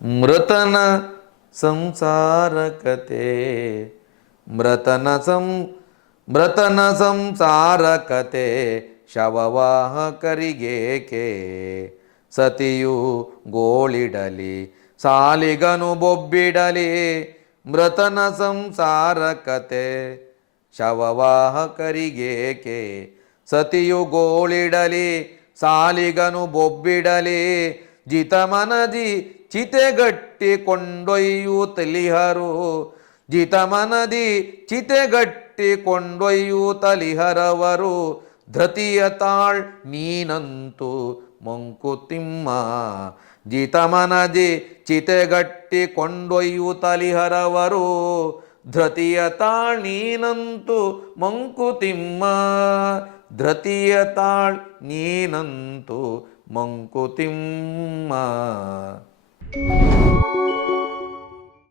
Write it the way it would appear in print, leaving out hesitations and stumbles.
ಮೃತನ ಸಂಸಾರ ಕತೆ ಮೃತನ ಸಂ ಮೃತನ ಸಂಸಾರ ಕತೆ ಶವವಾಹಕರಿಗೇಕೆ ಸತಿಯು ಗೋಳಿಡಲಿ ಸಾಲಿಗನು ಬೊಬ್ಬಿಡಲಿ ಮೃತನ ಸಂಸಾರ ಕತೆ ಶವವಾಹಕರಿಗೇಕೆ ಸತಿಯು ಗೋಳಿಡಲಿ ಸಾಲಿಗನು ಬೊಬ್ಬಿಡಲಿ ಜಿತಮನದಿ ಚಿತೆಗಟ್ಟಿ ಕೊಂಡೊಯ್ಯುತ್ತಲಿಹರು ಜಿತಮನದಿ ಚಿತೆಗಟ್ಟಿ ಕೊಂಡೊಯ್ಯುತ್ತಲಿಹರವರು ಧೃತಿಯ ತಾಳ್ ನೀನಂತೂ ಮಂಕುತಿಮ್ಮ ಜಿತಮನದಿ ಚಿತೆಗಟ್ಟಿ ಕೊಂಡೊಯ್ಯುತ್ತಲಿಹರವರು ಧೃತಿಯ ತಾಳ್ ನೀನಂತೂ ಮಂಕುತಿಮ್ಮ ಧೃತಿಯ ತಾಳ್ ನೀನಂತೂ ಮಂಕುತಿಮ್ಮ.